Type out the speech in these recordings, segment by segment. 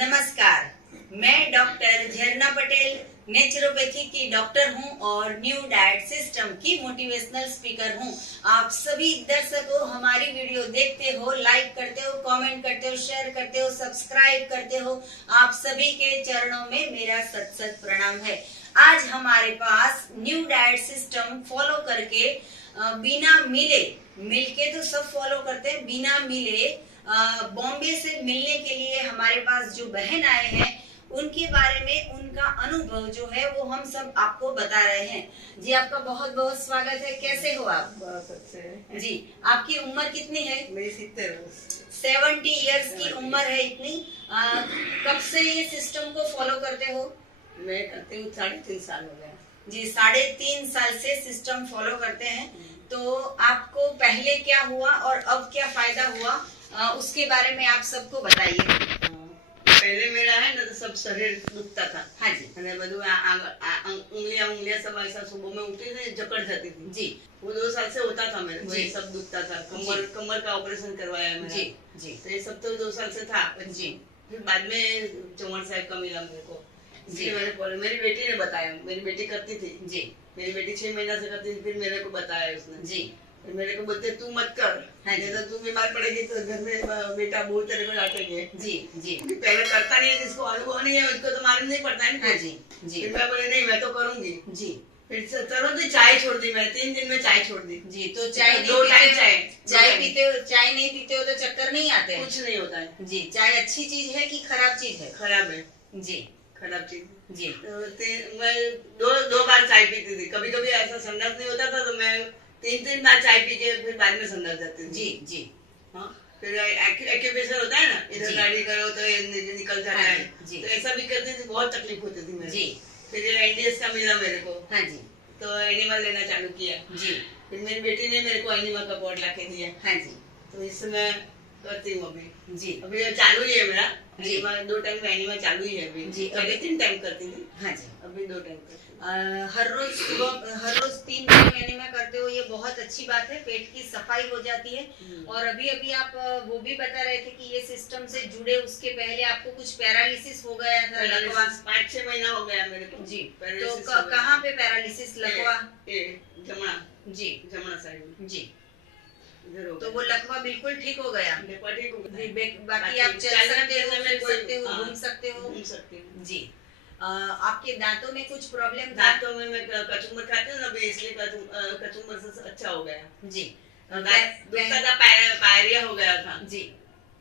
नमस्कार, मैं डॉक्टर झरना पटेल नेचुरोपैथी की डॉक्टर हूं और न्यू डाइट सिस्टम की मोटिवेशनल स्पीकर हूं। आप सभी दर्शकों हमारी वीडियो देखते हो, लाइक करते हो, कमेंट करते हो, शेयर करते हो, सब्सक्राइब करते हो। आप सभी के चरणों में मेरा सत सत प्रणाम है। आज हमारे पास न्यू डाइट सिस्टम फॉलो करके बिना मिलके तो सब फॉलो करते हैं, बिना मिले बॉम्बे से मिलने के लिए हमारे पास जो बहन आए हैं उनके बारे में उनका अनुभव जो है वो हम सब आपको बता रहे हैं। जी आपका बहुत बहुत स्वागत है। कैसे हो आप? बहुत अच्छे हैं जी। आपकी उम्र कितनी है? मेरी 70 इयर्स की उम्र है। इतनी कब से ये सिस्टम को फॉलो करते हो? मैं करती हूँ 3.5 साल हो गया। जी, 3.5 साल से सिस्टम फॉलो करते हैं। तो आपको पहले क्या हुआ और अब क्या फायदा हुआ, उसके बारे में आप सबको बताइए। पहले मेरा है ना तो सब शरीर दुखता था। हाँ जी। उंगलियां सब ऐसा सुबह में उठती थी, जकड़ जाती थी जी। वो 2 साल से होता था मेरे को, जी। ये सब दुखता था। कमर का ऑपरेशन करवाया मैंने। जी जी। तो ये सब तो 2 साल से था। जी। फिर बाद में चौहान साहब का मिला मेरे को, जी। मेरी बेटी ने बताया। मेरी बेटी करती थी जी। मेरी बेटी 6 महीना से करती थी, फिर मेरे को बताया उसने। जी। फिर मेरे को बोलते तू मत कर, नहीं तो तू बीमार पड़ेगी तो घर में बेटा बहुत तेरे को डांटेंगे। जी जी। पहले करता नहीं है, जिसको अनुभव नहीं है उसको तो मालूम नहीं पड़ता है ना। हाँ जी जी। फिर मैं बोले नहीं मैं तो करूंगी। जी। फिर तुरंत ही चाय छोड़ दी मैं, 3 दिन में चाय छोड़ दी। जी। तो चाय नहीं 2 टाइम चाय पीते हो? चाय नहीं पीते हो तो चक्कर नहीं आते हैं? कुछ नहीं होता है। जी। चाय अच्छी चीज है कि खराब चीज है? खराब है जी। खराब चीज। जी। तो मैं दो बार चाय पीती थी। कभी कभी ऐसा संडास नहीं होता था तो मैं 3 बार चाय पी के फिर बाद में संडास जाती थी। जी जी। हाँ। फिर एक्यूप्रेशर होता है ना, इधर गाड़ी करो तो निकल जाता है। जी। तो ऐसा भी करती थी, बहुत तकलीफ होती थी मेरे। जी। फिर एनडीएस का मिला मेरे को। हाँ जी। तो एनिमल लेना चालू किया। जी। फिर मेरी बेटी ने मेरे को एनिमल का पॉट ला के दिया। हाँ जी। तो इसमें करती हूँ अभी। जी। अभी चालू ही है मेरा जी। एनिमल। 2 टाइम एनिमल चालू ही है अभी। जी। पहले 3 टाइम करती थी। हाँ जी। अभी 2 टाइम करती हूँ। हर रोज 3 टाइम एनिमा करते हो, ये बहुत अच्छी बात है। पेट की सफाई हो जाती है। और अभी अभी आप वो भी बता रहे थे कि ये सिस्टम से जुड़े उसके पहले आपको कुछ पैरालिसिस हो गया था, लकवा। 5-6 महीना हो गया मेरे को। जी। तो कहाँ पे पैरालिसिस, लकवा? जमुना। जी। जमुना साइड। जी। तो वो लकवा बिल्कुल ठीक हो गया? लकवा ठीक हो गया। बाकी आप चल सकते हो, फिर सकते हो, घूम सकते हो? घूम सकते हो। जी। आपके दांतों में कुछ प्रॉब्लम था? दांतों में मैं कचुम्बर खाती हूँ ना, इसलिए कचुम्बर से अच्छा हो गया। जी। दुखता था, पायरिया हो गया था। जी।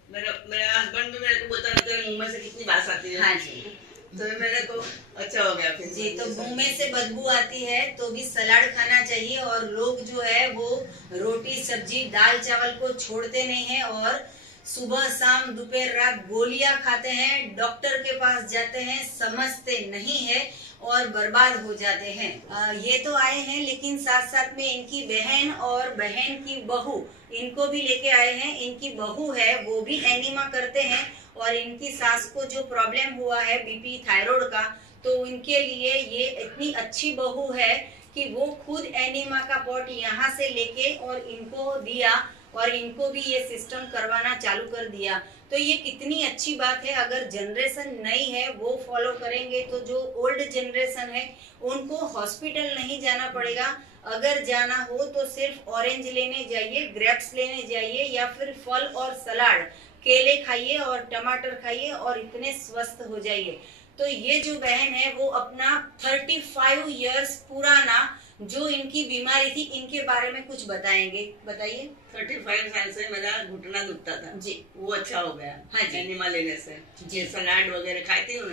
मेरा हस्बैंड भी मेरे को बोलता था तेरे मुंह में से कितनी बात आती है। हाँ जी। तो मेरे को अच्छा हो गया। फिर जी। तो मुंह में से बदबू आती है तो भी सलाद खाना चाहिए। और लोग जो है वो रोटी सब्जी दाल चावल को छोड़ते नहीं है और सुबह शाम दोपहर रात गोलियां खाते हैं, डॉक्टर के पास जाते हैं, समझते नहीं है और बर्बाद हो जाते हैं। ये तो आए हैं, लेकिन साथ साथ में इनकी बहन और बहन की बहू इनको भी लेके आए हैं। इनकी बहू है वो भी एनीमा करते हैं और इनकी सास को जो प्रॉब्लम हुआ है बीपी थायराइड का, तो इनके लिए ये इतनी अच्छी बहू है कि वो खुद एनीमा का पॉट यहाँ से लेके और इनको दिया और इनको भी ये सिस्टम करवाना चालू कर दिया। तो ये कितनी अच्छी बात है। अगर जनरेशन नई है वो फॉलो करेंगे तो जो ओल्ड जनरेशन है उनको हॉस्पिटल नहीं जाना पड़ेगा। अगर जाना हो तो सिर्फ ऑरेंज लेने जाइए, ग्रेप्स लेने जाइए या फिर फल और सलाद, केले खाइए और टमाटर खाइए और इतने स्वस्थ हो जाइए। तो ये जो बहन है वो अपना 35 इयर्स पुराना जो इनकी बीमारी थी इनके बारे में कुछ बताएंगे। बताइए। 35 साल से मेरा घुटना दुखता था जी, वो अच्छा हो गया। हाँ जी। एनिमा लेने से जी। सलाद वगैरह खाती हूँ,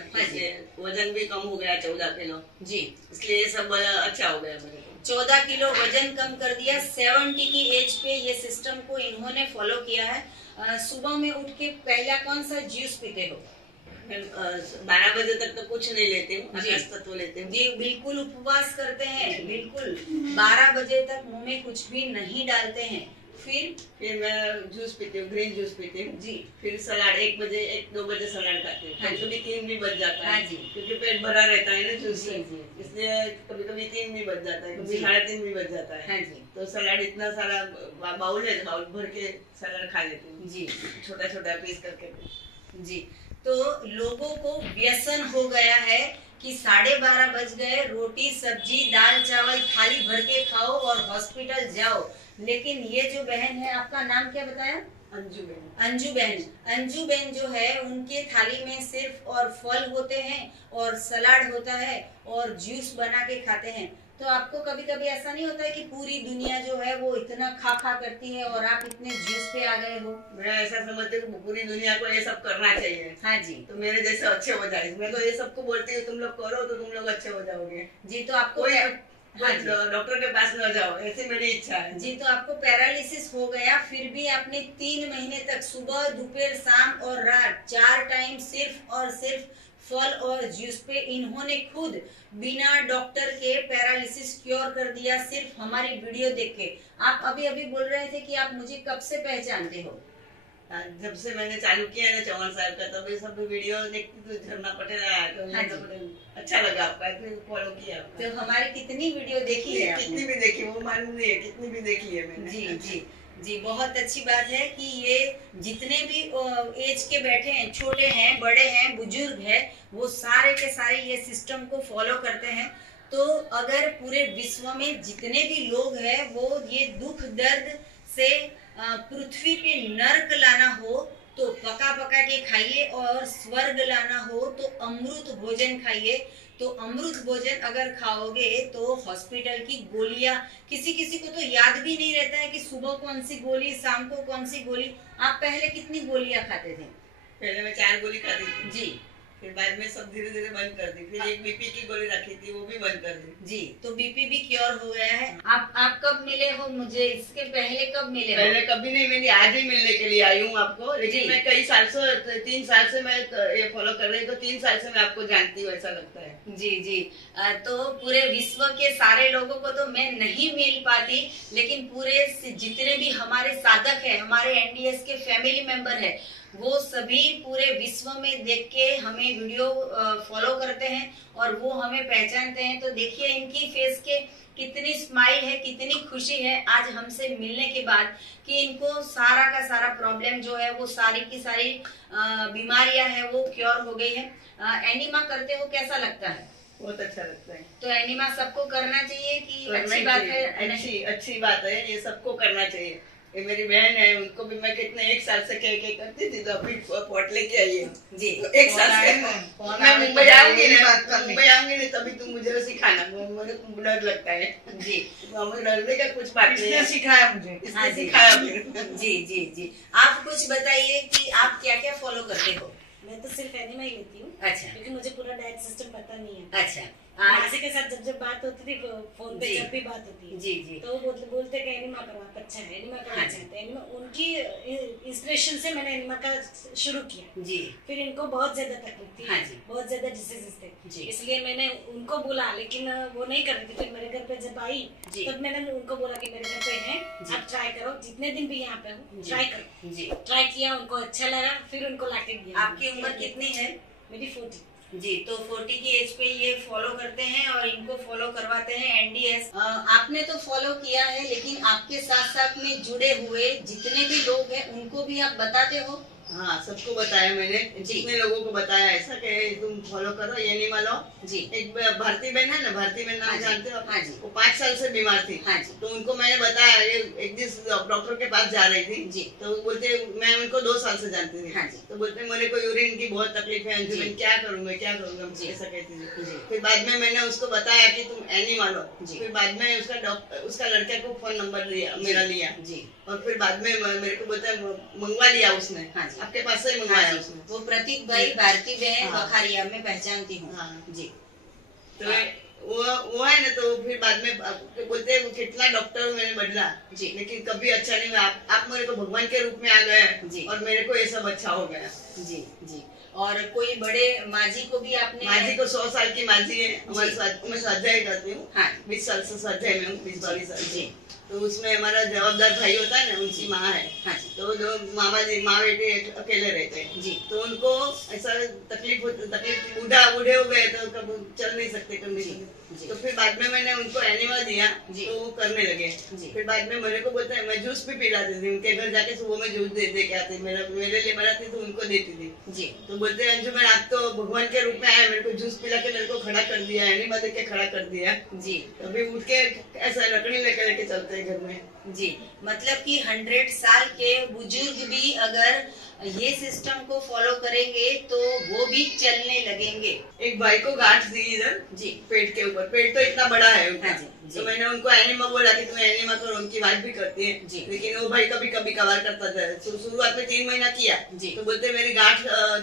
वजन भी कम हो गया 14 किलो जी। इसलिए ये सब अच्छा हो गया मेरे को। 14 किलो वजन कम कर दिया। 70 की एज पे ये सिस्टम को इन्होंने फॉलो किया है। सुबह में उठ के पहला कौन सा जूस पीते हो? 12 बजे तक तो कुछ नहीं लेते हूँ, तत्व लेते हूँ जी। बिल्कुल उपवास करते हैं, बिल्कुल 12 बजे तक मुंह में कुछ भी नहीं डालते हैं। फिर मैं जूस पीती हूँ, ग्रीन जूस पीती हूँ जी। फिर सलाद 1 बजे 1-2 बजे सलाद खाती हूँ। हाँ कभी 3 भी बज जाता है। हाँ जी। क्योंकि पेट भरा रहता है ना जूस से, इसलिए कभी कभी 3 भी बज जाता है, कभी 3:30 भी बज जाता है। हाँ जी। तो सलाद इतना सारा बाउल है, बाउल भर के सलाद खा लेती हूँ जी, छोटा छोटा पीस करके जी। तो लोगों को व्यसन हो गया है कि 12:30 बज गए, रोटी सब्जी दाल चावल थाली भर के खाओ और हॉस्पिटल जाओ। लेकिन ये जो बहन है, आपका नाम क्या बताया? अंजू बहन। अंजू बहन जो है, उनके थाली में सिर्फ और फल होते हैं और सलाद होता है और जूस बना के खाते हैं। तो आपको कभी कभी ऐसा नहीं होता है कि पूरी दुनिया जो है वो इतना खा करती है और आप इतने जूस पे आ गए हो? मैं ऐसा समझती हूँ पूरी दुनिया को ये सब करना चाहिए। हाँ जी। तो मेरे जैसे अच्छे हो जाए। मैं तो ये सबको बोलती हूँ तुम लोग करो तो तुम लोग अच्छे हो जाओगे जी। तो आपको डॉक्टर के पास न जाओ, ऐसी मेरी इच्छा है जी। तो आपको पैरालिसिस हो गया, फिर भी आपने 3 महीने तक सुबह दोपहर शाम और रात 4 टाइम सिर्फ और सिर्फ फल और जूस पे इन्होंने खुद बिना डॉक्टर के पैरालिसिस क्योर कर दिया, सिर्फ हमारी वीडियो देख के। आप अभी बोल रहे थे कि आप मुझे कब से पहचानते हो? जब से मैंने चालू किया ना चौहान साहब का, तब ये सब वीडियो देखती तो झरना पटेल आया तो अच्छा लगा आपका, फिर फॉलो किया। तो हमारी कितनी वीडियो देखी है? कितनी भी देखी, वो मालूम नहीं है, कितनी भी देखी है मैंने। जी, बहुत अच्छी बात है कि ये जितने भी एज के बैठे हैं, छोटे हैं बड़े हैं बुजुर्ग हैं, वो सारे के सारे ये सिस्टम को फॉलो करते हैं। तो अगर पूरे विश्व में जितने भी लोग हैं वो ये दुख दर्द से पृथ्वी पे नर्क लाना हो तो पका के खाइए, और स्वर्ग लाना हो तो अमृत भोजन खाइए। तो अमृत भोजन अगर खाओगे तो हॉस्पिटल की गोलियां, किसी को तो याद भी नहीं रहता है कि सुबह कौन सी गोली, शाम को कौन सी गोली। आप पहले कितनी गोलियां खाते थे? पहले मैं 4 गोली खाती थी जी। फिर बाद में सब धीरे धीरे बंद कर दी। फिर एक बीपी की गोली रखी थी, वो भी बंद कर दी जी। तो बीपी भी क्योर हो गया है। आप कब मिले हो मुझे? इसके पहले कब मिले हो? पहले कभी नहीं मिली, आज ही मिलने के लिए आई हूँ आपको। लेकिन मैं कई साल से 3 साल से मैं ये फॉलो कर रही हूँ, तो 3 साल से मैं आपको जानती हूँ, ऐसा लगता है। जी। तो पूरे विश्व के सारे लोगों को तो मैं नहीं मिल पाती, लेकिन पूरे जितने भी हमारे साधक है, हमारे एनडीएस के फैमिली मेंबर है, वो सभी पूरे विश्व में देख के हमें वीडियो फॉलो करते हैं और वो हमें पहचानते हैं। तो देखिए इनकी फेस के कितनी स्माइल है, कितनी खुशी है आज हमसे मिलने के बाद, कि इनको सारा का सारा प्रॉब्लम जो है वो सारी की सारी बीमारियां है वो क्योर हो गई है। एनिमा करते हो, कैसा लगता है? बहुत अच्छा लगता है। तो एनिमा सबको करना चाहिए कि अच्छी बात है? अच्छी बात है, ये सबको करना चाहिए। ये मेरी बहन है, उनको भी मैं कितने 1 साल से कह करती थी, तो अभी पॉट लेके आई है जी। तो 1 साल से मैं मुंबई आऊंगी नहीं तभी तुम मुझे सिखाना, मुझे डर लगता है जी। हमें डरने का कुछ बात नहीं, सिखाया मुझे, हाँ जी। जी। आप कुछ बताइए कि आप क्या क्या फॉलो करते हो? मैं तो सिर्फ एनिमा ही लेती हूँ। अच्छा। क्योंकि मुझे पूरा डाइट सिस्टम पता नहीं है। अच्छा। मासी के साथ जब बात होती थी फोन पे, जब भी बात होती है जी। तो वो बोलते कि एनिमा करो, आप अच्छा है, एनिमा करना चाहते हैं। एनिमा उनकी इंस्पिरेशन से मैंने एनिमा का शुरू किया जी। फिर इनको बहुत ज्यादा तकलीफ थी। हाँ जी। बहुत ज्यादा डिसीजेस थे, इसलिए मैंने उनको बोला, लेकिन वो नहीं कर रही थी। फिर मेरे घर पे जब आई तब मैंने उनको बोला कि मेरे घर पे है, आप ट्राई करो, जितने दिन भी यहाँ पे हो ट्राई करो। ट्राई किया, उनको अच्छा लगा, फिर उनको लाके दिया। आपकी उम्र कितनी है? मेरी 40 जी। तो 40 की एज पे ये फॉलो करते हैं और इनको फॉलो करवाते हैं एनडीएस। आपने तो फॉलो किया है, लेकिन आपके साथ साथ में जुड़े हुए जितने भी लोग हैं उनको भी आप बताते हो? हाँ, सबको बताया मैंने, जितने लोगों को बताया ऐसा कि तुम फॉलो करो, ये नहीं मानो जी। एक भारती बहन है ना, भारती बहन नाम जानते हो? हाँ जी। वो 5 साल से बीमार थी। हाँ जी। तो उनको मैंने बताया, एक दिन डॉक्टर के पास जा रही थी जी। तो बोलते, मैं उनको 2 साल से जानती थी। हाँ जी। तो बोलते मेरे को यूरिन की बहुत तकलीफ है, मैं क्या करूँगा ऐसा कहती थी। फिर बाद में मैंने उसको बताया कि तुम एनिमा लो। फिर बाद में उसका लड़के को फोन नंबर मेरा लिया जी। और फिर बाद में मेरे को बोलता है मंगवा लिया उसने। हाँ जी। आपके पास से ही मंगवाया उसने। वो प्रतीक भाई भारती बहन बखारिया में पहचानती हूँ। हाँ जी। तो वो है ना, तो फिर बाद में बोलते वो कितना डॉक्टर मैंने बदला जी, लेकिन कभी अच्छा नहीं हुआ। आप मेरे को भगवान के रूप में आ गए जी, और मेरे को ये सब अच्छा हो गया जी। और कोई बड़े माजी को भी आपने? माजी को 100 साल की माजी है, मैं स्वाध्याय करती हूँ। हाँ। 20 साल से स्वाध्याय में हूँ, 20-22 साल जी। तो उसमें हमारा जवाबदार भाई होता है ना, उनकी माँ है। हाँ जी। तो दो माँ बेटे अकेले रहते हैं जी। तो उनको ऐसा तकलीफ बूढ़े हो गए तो कब चल नहीं सकते करने के लिए। तो फिर बाद में मैंने उनको एनिमा दिया तो वो करने लगे। फिर बाद में मेरे को बोलते हैं, मैं जूस भी पिलाती थी उनके घर जाके, सुबह में जूस दे के आती, मेरे लिए बनाती तो उनको देती थी जी। तो बोलते हैं अंजुमन आप तो भगवान के रूप में आया, मेरे को जूस पिला के मेरे को खड़ा कर दिया, एनिमा दे के खड़ा कर दिया जी। अभी उठ के ऐसा लकड़ी लेके चलते हैं घर में जी। मतलब कि 100 साल के बुजुर्ग भी अगर ये सिस्टम को फॉलो करेंगे तो वो भी चलने लगेंगे। एक भाई को गांठ दी इधर जी, पेट के ऊपर, पेट तो इतना बड़ा है उनका। हाँ जी। तो मैंने उनको एनिमा बोला कि तुम एनिमा करो, उनकी वाइफ भी करती है जी। लेकिन वो भाई कभी कभी कभार करता था। शुरुआत में 3 महीना किया जी। तो बोलते मेरी गांठ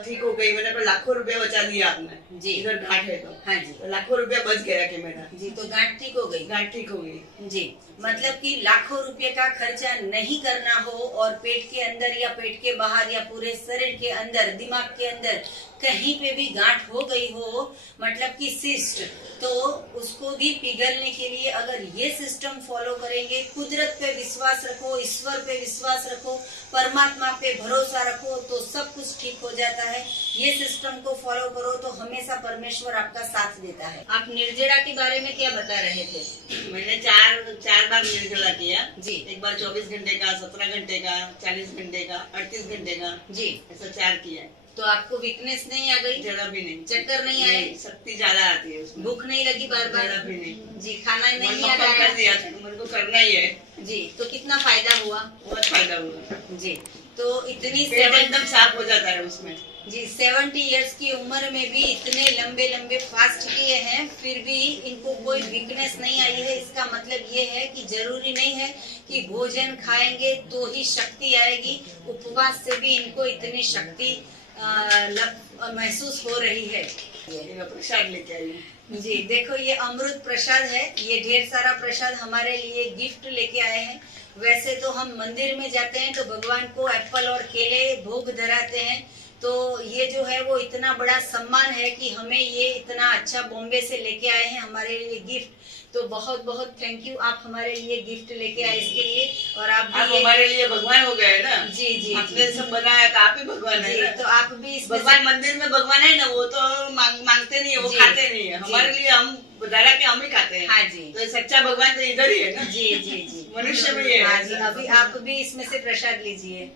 ठीक हो गई, मैंने लाखों रुपया बचा दिया आपने जी। इधर गांठ है तो हाँ जी, लाखों रुपया बच गया कि मेरा जी। तो गांठ ठीक हो गई, गांठ ठीक हो गई जी। मतलब कि लाखों रुपए का खर्चा नहीं करना हो और पेट के अंदर या पेट के बाहर या पूरे शरीर के अंदर, दिमाग के अंदर कहीं पे भी गांठ हो गई हो, मतलब कि सिस्ट, तो उसको भी पिघलने के लिए अगर ये सिस्टम फॉलो करेंगे, कुदरत पे विश्वास रखो, ईश्वर पे विश्वास रखो, परमात्मा पे भरोसा रखो, तो सब कुछ ठीक हो जाता है। ये सिस्टम को फॉलो करो तो हमेशा परमेश्वर आपका साथ देता है। आप निर्जरा के बारे में क्या बता रहे थे? मैंने चार बार निर्जला किया जी। एक बार 24 घंटे का, 17 घंटे का, 40 घंटे का, 38 घंटे का जी, ऐसा 4 किया। तो आपको वीकनेस नहीं आ गई? जरा भी नहीं। चक्कर नहीं आए? शक्ति ज्यादा आती है उसमें। भूख नहीं लगी बार बार? जरा भी नहीं जी। खाना ही नहीं याद आया? कर दिया, मेरे को करना ही है जी। तो कितना फायदा हुआ? बहुत फायदा हुआ जी। तो इतनी एकदम साफ हो जाता है उसमें जी। 70 इयर्स की उम्र में भी इतने लंबे लंबे फास्ट किए हैं, फिर भी इनको कोई वीकनेस नहीं आई है। इसका मतलब ये है कि जरूरी नहीं है कि भोजन खाएंगे तो ही शक्ति आएगी, उपवास से भी इनको इतनी शक्ति महसूस हो रही है। प्रसाद लेके आई जी। देखो ये अमृत प्रसाद है, ये ढेर सारा प्रसाद हमारे लिए गिफ्ट लेके आए हैं। वैसे तो हम मंदिर में जाते हैं तो भगवान को एप्पल और केले भोग धराते हैं, तो ये जो है वो इतना बड़ा सम्मान है कि हमें ये इतना अच्छा बॉम्बे से लेके आए हैं हमारे लिए गिफ्ट। तो बहुत बहुत थैंक यू, आप हमारे लिए गिफ्ट लेके आए इसके लिए। और आप हमारे लिए भगवान हो गए ना जी जी। आपने सब बनाया तो आप ही भगवान है ना। तो आप भी भगवान मंदिर में भगवान है ना, वो तो मांगते नहीं है, वो खाते नहीं है। हमारे लिए हम धरा के हम ही खाते हैं। हाँ जी। तो सच्चा भगवान तो इधर ही है ना जी जी जी। मनुष्य में है। हाँ जी। अभी आप भी इसमें से प्रसाद लीजिए,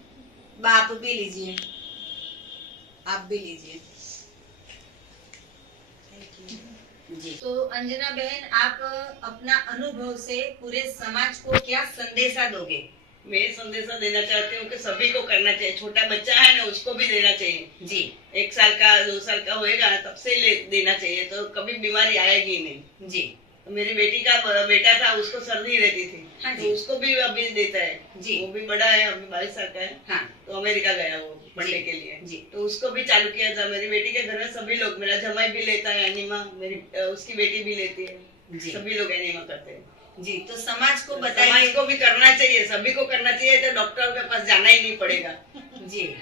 आप भी लीजिए, आप भी लीजिए जी। तो अंजना बहन, आप अपना अनुभव से पूरे समाज को क्या संदेशा दोगे? मैं संदेशा देना चाहती हूँ कि सभी को करना चाहिए। छोटा बच्चा है ना, उसको भी देना चाहिए जी। 1 साल का 2 साल का होएगा तब से देना चाहिए, तो कभी बीमारी आएगी नहीं जी। मेरी बेटी का बेटा था, उसको सर्दी रहती थी हाँ तो उसको भी अभी देता है जी। वो भी बड़ा है, अभी 22 साल का है हाँ। तो अमेरिका गया वो पढ़ने के लिए जी। तो उसको भी चालू किया था। मेरी बेटी के घर में सभी लोग, मेरा जमाई भी लेता है एनिमा, मेरी उसकी बेटी भी लेती है जी। सभी लोग एनिमा करते हैं जी। तो समाज को बताइए, समाज को भी करना चाहिए, सभी को करना चाहिए, तो डॉक्टर के पास जाना ही नहीं पड़ेगा जी।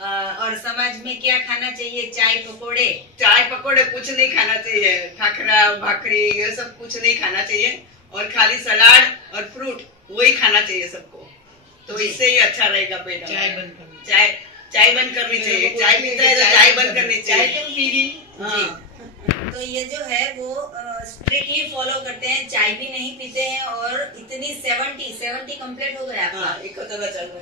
और समाज में क्या खाना चाहिए? चाय पकोड़े कुछ नहीं खाना चाहिए, खाखरा भाखरी ये सब कुछ नहीं खाना चाहिए, और खाली सलाद और फ्रूट वही खाना चाहिए सबको। तो इससे ही अच्छा रहेगा पेट। चाय बंद करनी चाहिए, चाय पीता है तो चाय बंद करनी चाहिए। तो ये जो है वो स्ट्रिक्टली फॉलो करते हैं, चाय भी नहीं पीते हैं, और इतनी 70 कंप्लीट हो गया आपका?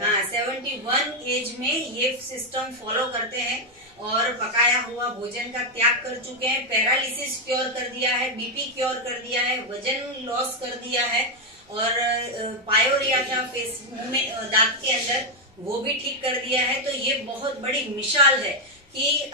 हाँ 71 एज में ये सिस्टम फॉलो करते हैं और पकाया हुआ भोजन का त्याग कर चुके हैं। पैरालिसिस क्योर कर दिया है, बीपी क्योर कर दिया है, वजन लॉस कर दिया है, और पायोरिया था फेस मुंह में दांत के अंदर, वो भी ठीक कर दिया है। तो ये बहुत बड़ी मिसाल है कि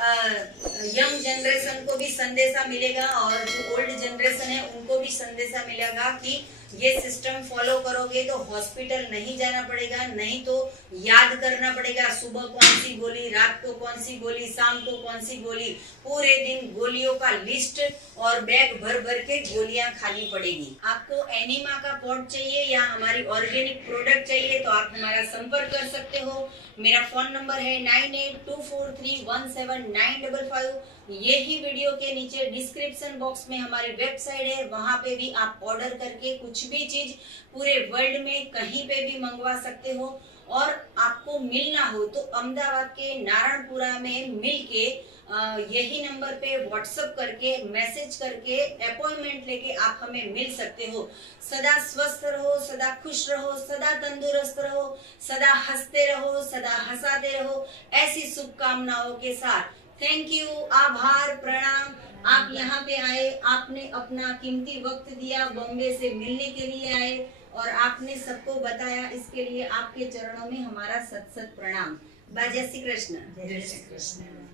यंग जनरेशन को भी संदेशा मिलेगा और जो ओल्ड जनरेशन है उनको भी संदेशा मिलेगा कि ये सिस्टम फॉलो करोगे तो हॉस्पिटल नहीं जाना पड़ेगा, नहीं तो याद करना पड़ेगा सुबह कौन सी गोली, रात को कौन सी गोली, शाम को कौन सी गोली, पूरे दिन गोलियों का लिस्ट और बैग भर भर के गोलियां खानी पड़ेगी। आपको एनिमा का पॉट चाहिए या हमारी ऑर्गेनिक प्रोडक्ट चाहिए तो आप हमारा संपर्क कर सकते हो। मेरा फोन नंबर है 9824317955। यही वीडियो के नीचे डिस्क्रिप्शन बॉक्स में हमारी वेबसाइट है, वहां पे भी आप ऑर्डर करके कुछ भी चीज पूरे वर्ल्ड में कहीं पे भी मंगवा सकते हो। और आपको मिलना हो तो अहमदाबाद के नारायणपुरा में मिल के यही नंबर पे व्हाट्सएप करके मैसेज करके अपॉइंटमेंट लेके आप हमें मिल सकते हो। सदा स्वस्थ रहो, सदा खुश रहो, सदा तंदुरुस्त रहो, सदा हंसते रहो, सदा हंसाते रहो, ऐसी शुभकामनाओं के साथ थैंक यू, आभार, प्रणाम। आप यहाँ पे आए, आपने अपना कीमती वक्त दिया, बॉम्बे से मिलने के लिए आए और आपने सबको बताया, इसके लिए आपके चरणों में हमारा सत सत प्रणाम। जय श्री कृष्ण। जय श्री कृष्ण।